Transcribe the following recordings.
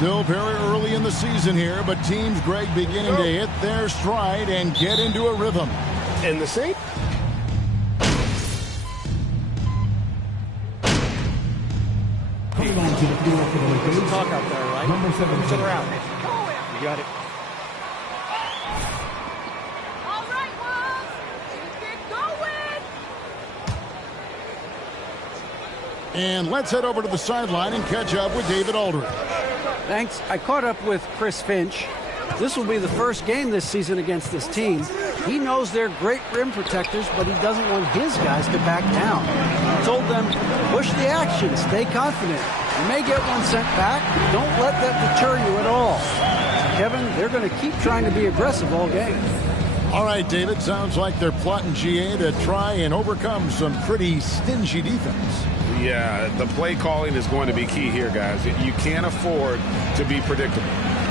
Still very early in the season here, but teams, Greg, beginning to hit their stride and get into a rhythm. In the sink? Coming on to the field for the Lakers. Talk out there, right? Number 7. Each other out. You got it. All right, Wolves. Keep it going. And let's head over to the sideline and catch up with David Aldridge. Thanks. I caught up with Chris Finch. This will be the first game this season against this team. He knows they're great rim protectors, but he doesn't want his guys to back down. He told them, push the action, stay confident. You may get one sent back. Don't let that deter you at all. Kevin, they're going to keep trying to be aggressive all game. All right, David, sounds like they're plotting GA to try and overcome some pretty stingy defense. Yeah, the play calling is going to be key here, guys. You can't afford to be predictable.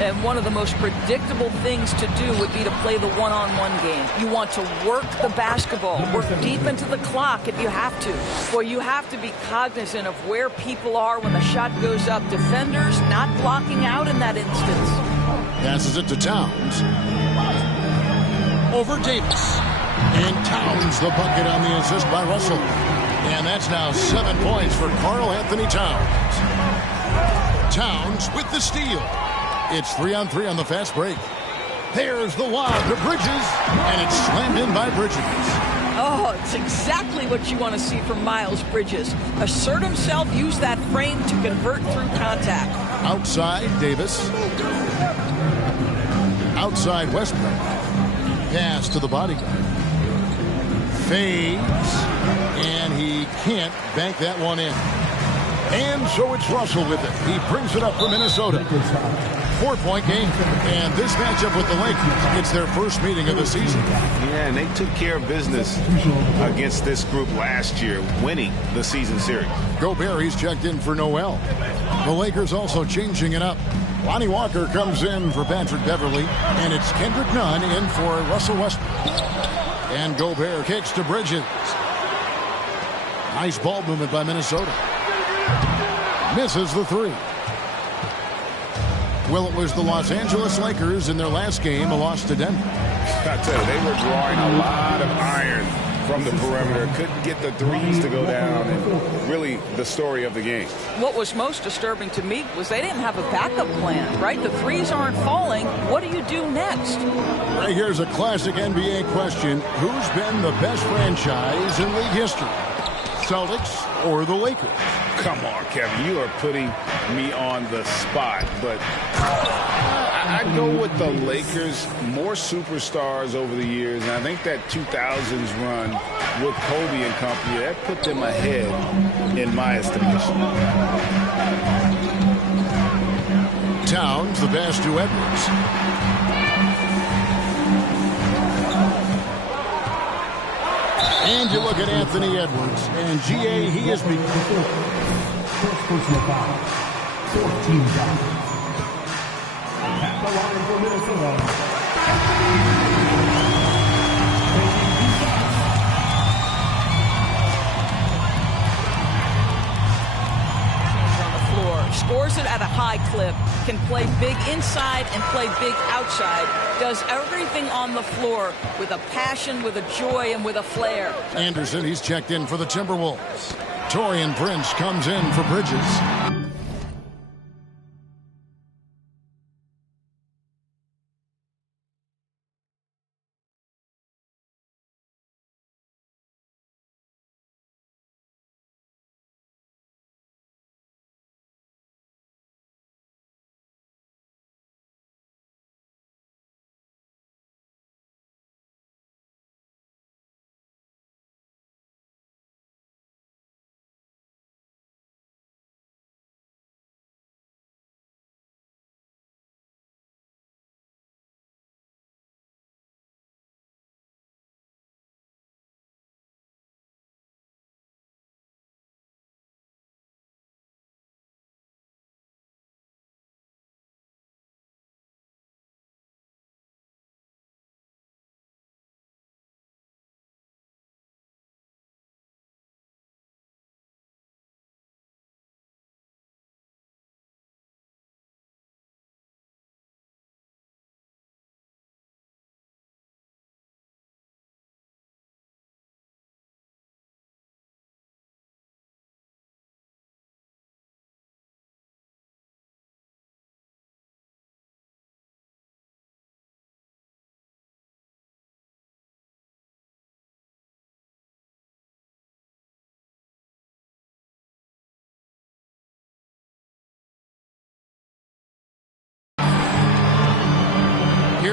And one of the most predictable things to do would be to play the one-on-one game. You want to work the basketball, work deep into the clock if you have to. Well, you have to be cognizant of where people are when the shot goes up. Defenders not blocking out in that instance. Passes it to Towns. Over Davis. And Towns the bucket on the assist by Russell. And that's now 7 points for Karl Anthony Towns. Towns with the steal. It's 3-on-3 on the fast break. There's the lob to Bridges, and it's slammed in by Bridges. Oh, it's exactly what you want to see from Miles Bridges. Assert himself, use that frame to convert through contact. Outside, Davis. Outside, Westbrook. Pass to the bodyguard. Fades, and he can't bank that one in. And so it's Russell with it. He brings it up for Minnesota. 4-point game. And this matchup with the Lakers, it's their first meeting of the season. Yeah, and they took care of business against this group last year, winning the season series. Gobert, he's checked in for Noel. The Lakers also changing it up. Lonnie Walker comes in for Patrick Beverly, and it's Kendrick Nunn in for Russell Westbrook. And Gobert kicks to Bridges. Nice ball movement by Minnesota. Misses the three. Well, it was the Los Angeles Lakers in their last game, a loss to Denver. I tell you, they were drawing a lot of iron from the perimeter. Couldn't get the threes to go down, and really the story of the game. What was most disturbing to me was they didn't have a backup plan, right? The threes aren't falling. What do you do next? Right, here's a classic NBA question. Who's been the best franchise in league history? Celtics or the Lakers? Come on, Kevin. You are putting me on the spot, but I'd go with the Lakers. More superstars over the years, and I think that 2000s run with Kobe and company, that put them ahead in my estimation. Towns, the pass to Edwards. And you look at Anthony Edwards, and GA, he has become First personal foul. 14 foul. At the line for Minnesota. Scores it at a high clip, can play big inside and play big outside, does everything on the floor with a passion, with a joy, and with a flair. Anderson, he's checked in for the Timberwolves. Torian Prince comes in for Bridges.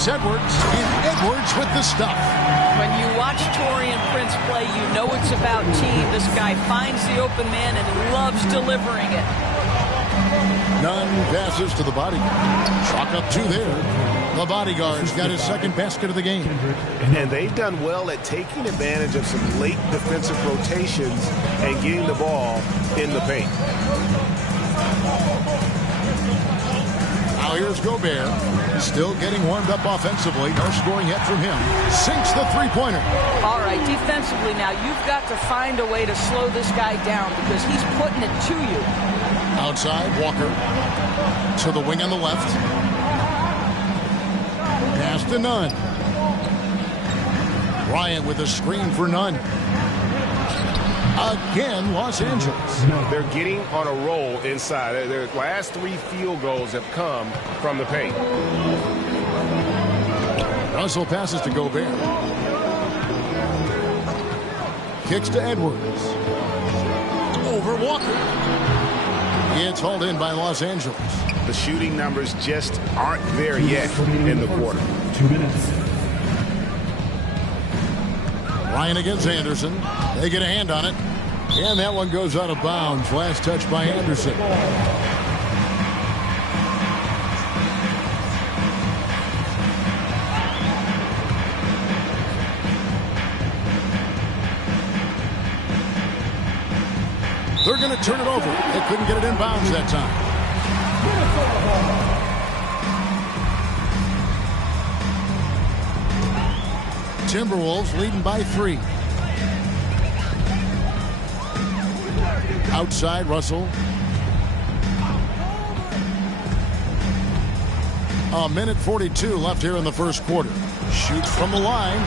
Here's Edwards, and Edwards with the stuff. When you watch Torian Prince play, you know it's about team. This guy finds the open man and loves delivering it. Nunn passes to the bodyguard. Chalk up 2 there. The bodyguard's got his second basket of the game. And they've done well at taking advantage of some late defensive rotations and getting the ball in the paint. Now here's Gobert. Still getting warmed up offensively. No scoring yet from him. Sinks the three-pointer. All right, defensively now, you've got to find a way to slow this guy down because he's putting it to you. Outside, Walker. To the wing on the left. Pass to Nunn. Bryant with a screen for Nunn. Again, Los Angeles. They're getting on a roll inside. Their last 3 field goals have come from the paint. Russell passes to Gobert. Kicks to Edwards. Over Walker. It's hauled in by Los Angeles. The shooting numbers just aren't there yet in the quarter. 2 minutes. Ryan against Anderson. They get a hand on it. And that one goes out of bounds. Last touch by Anderson. They're going to turn it over. They couldn't get it in bounds that time. Timberwolves leading by 3. Outside, Russell. A minute 42 left here in the first quarter. Shoots from the line.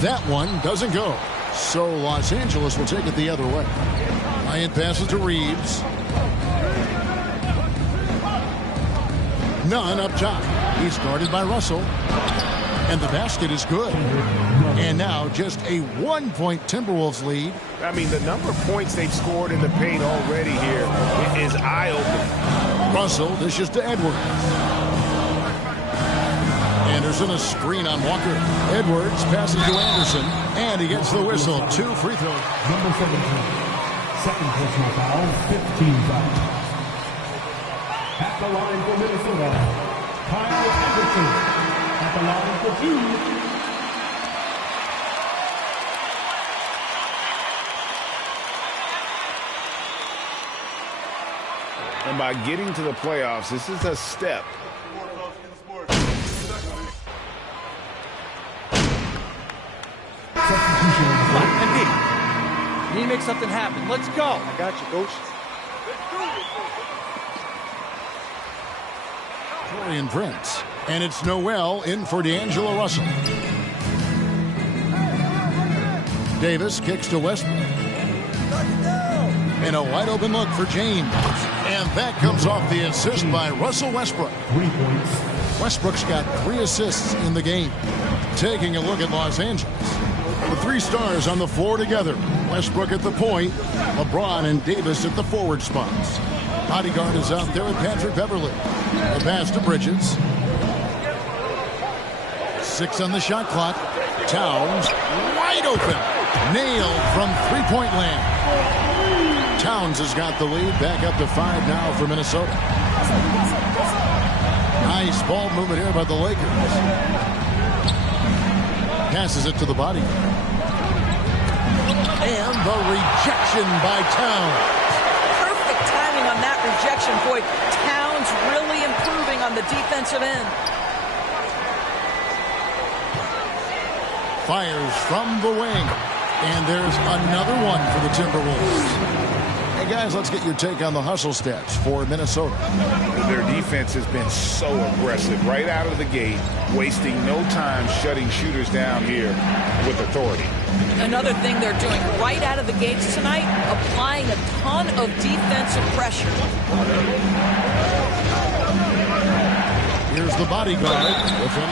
That one doesn't go. So Los Angeles will take it the other way. Bryant passes to Reeves. Nunn up top. He's guarded by Russell. And the basket is good. And now just a 1-point Timberwolves lead. I mean, the number of points they've scored in the paint already here is eye-opening. Russell dishes to Edwards. Anderson a screen on Walker. Edwards passes to Anderson. And he gets the whistle. 2 free throws. Number 17. Second personal foul, 15 foul. At the line for Minnesota, Kyle Anderson. At the line for 2. And by getting to the playoffs, this is a step. You need to make something happen. Let's go. I got you, Coach. Torian Prince. And it's Noel in for D'Angelo Russell. Davis kicks to Westbrook. And a wide open look for James. And that comes off the assist by Russell Westbrook. 3 points. Westbrook's got 3 assists in the game. Taking a look at Los Angeles. The 3 stars on the floor together. Westbrook at the point. LeBron and Davis at the forward spots. Bodyguard is out there with Patrick Beverly. The pass to Bridges. 6 on the shot clock. Towns wide open. Nailed from three-point land. Towns has got the lead. Back up to 5 now for Minnesota. Nice ball movement here by the Lakers. Passes it to the body. And the rejection by Towns. Perfect timing on that rejection. Boy, Towns really improving on the defensive end. Fires from the wing. And there's another one for the Timberwolves. Hey, guys, let's get your take on the hustle stats for Minnesota. Their defense has been so aggressive right out of the gate, wasting no time shutting shooters down here with authority. Another thing they're doing right out of the gates tonight, applying a ton of defensive pressure. Here's the bodyguard with him.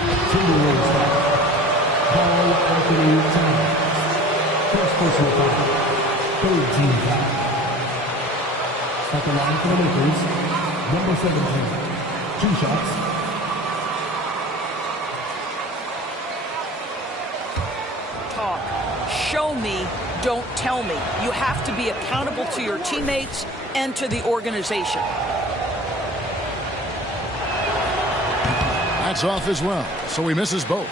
Carl Anthony Towns. First personal foul. 3rd team foul. At the line for the Lakers, number 17. 2 shots. talk. Show me, don't tell me. You have to be accountable to your teammates and to the organization. That's off as well, so he misses both.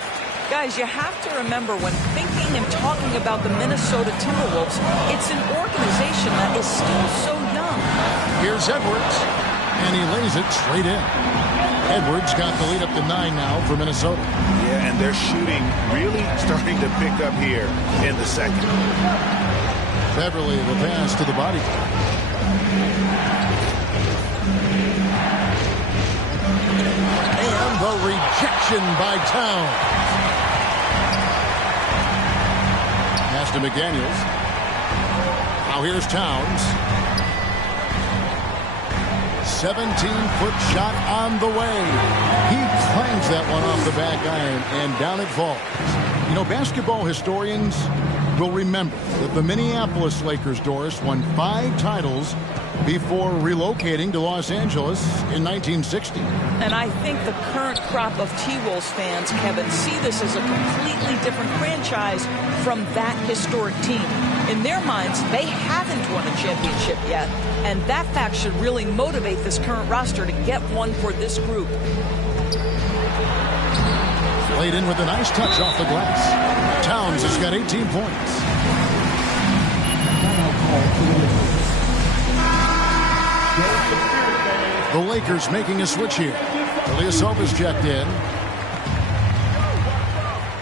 Guys, you have to remember when thinking and talking about the Minnesota Timberwolves, it's an organization that is still so young. Here's Edwards, and he lays it straight in. Edwards got the lead up to 9 now for Minnesota. Yeah, and their shooting really starting to pick up here in the second. Beverly the pass to the body. And the rejection by Towns. Pass to McDaniels. Now here's Towns. 17-foot shot on the way. He clangs that one off the back iron, and down it falls. You know, basketball historians will remember that the Minneapolis Lakers, Doris, won 5 titles before relocating to Los Angeles in 1960. And I think the current crop of T-Wolves fans, Kevin, see this as a completely different franchise from that historic team. In their minds, they haven't won a championship yet, and that fact should really motivate this current roster to get one for this group. Played in with a nice touch off the glass. Towns has got 18 points. The Lakers making a switch here. Ilyasova's checked in.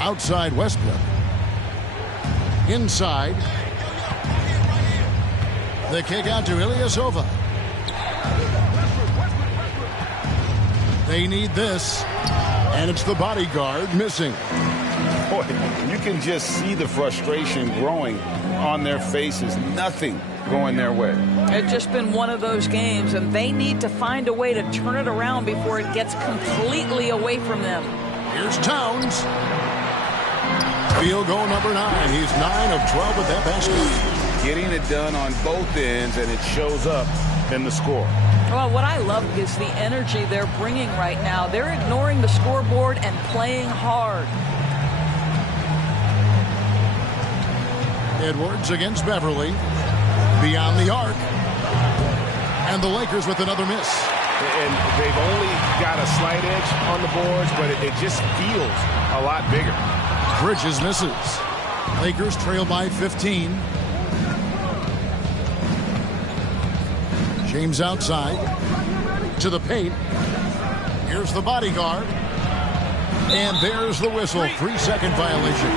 Outside Westbrook. Inside. The kick out to Ilyasova. They need this. And it's the bodyguard missing. Boy, you can just see the frustration growing on their faces. Nothing going their way. It's just been one of those games, and they need to find a way to turn it around before it gets completely away from them. Here's Towns. Field goal number 9. He's 9 of 12 with that basket. Getting it done on both ends, and it shows up in the score. Well, what I love is the energy they're bringing right now. They're ignoring the scoreboard and playing hard. Edwards against Beverly. Beyond the arc. And the Lakers with another miss. And they've only got a slight edge on the boards, but it just feels a lot bigger. Bridges misses. Lakers trail by 15. James outside. To the paint. Here's the bodyguard. And there's the whistle. 3-second violation.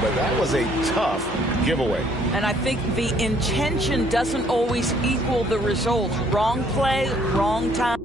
But that was a tough giveaway. And I think the intention doesn't always equal the result. Wrong play, wrong time.